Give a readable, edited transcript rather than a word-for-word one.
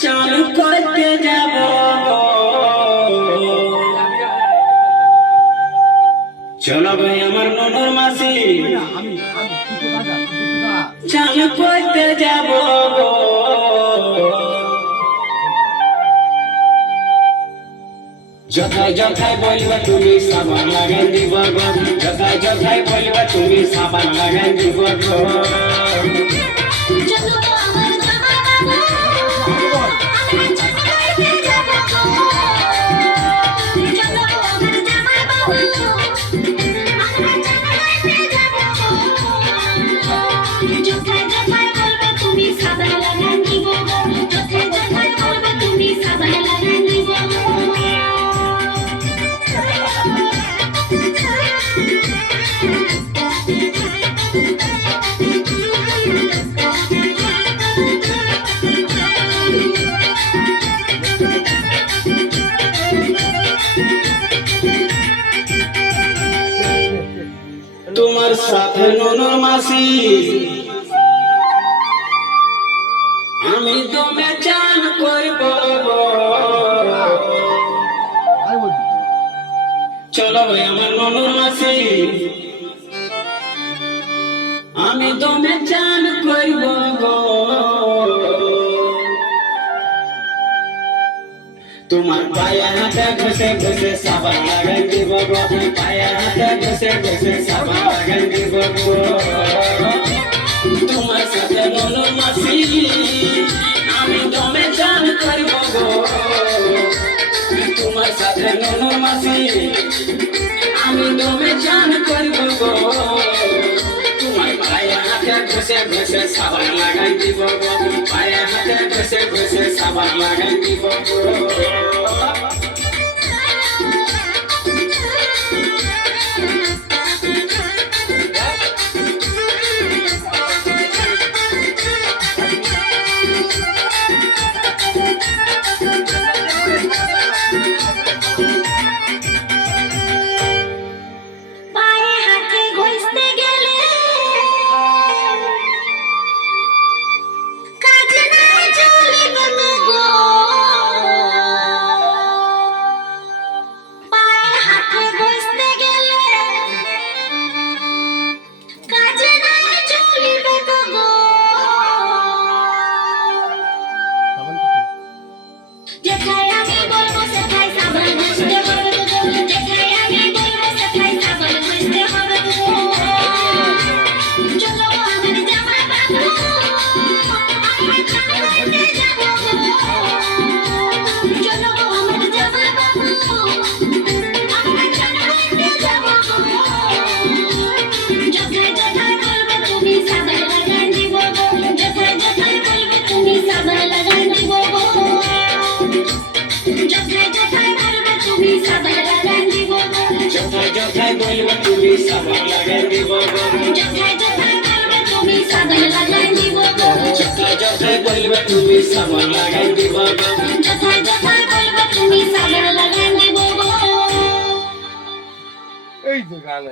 চালু করতে যাব চলো ভাই আমার ননর মাসি চালু করতে যাব যথায় যথায় বলবা তুমি সাবান লাগাই দিব গো যথায় যথায় বলবা তুমি সাবান লাগাই দিব গো তোমার সাথে ননর মাসি আমি দমে চান করব চলো ভাই আমার ননর মাসি আমি দমে চান করব তোমার পায়ে হাতে ঘষে ঘষে সাবান লাগাই দিব গো পায়ে হাতে ঘষে ঘষে সাবান লাগাই দিব গো তোমার সাথে ননর মাসি আমি দমে চান করব গো তোমার সাথে ননর মাসি আমি দমে চান করব গো তোমার পায়ে হাতে ঘষে ঘষে সাবান লাগাই দিব গো পায়ে হাতে ঘষে ঘষে সাবান লাগাই দিব গো বলবা তুমি সাবান লাগাই দিব গো যথায় যথায় বলবা তুমি সাবান লাগাই দিব গো যথায় যথায় বলবা তুমি সাবান লাগাই দিব গো যথায় যথায় বলবা তুমি সাবান লাগাই দিব গো এই তো গান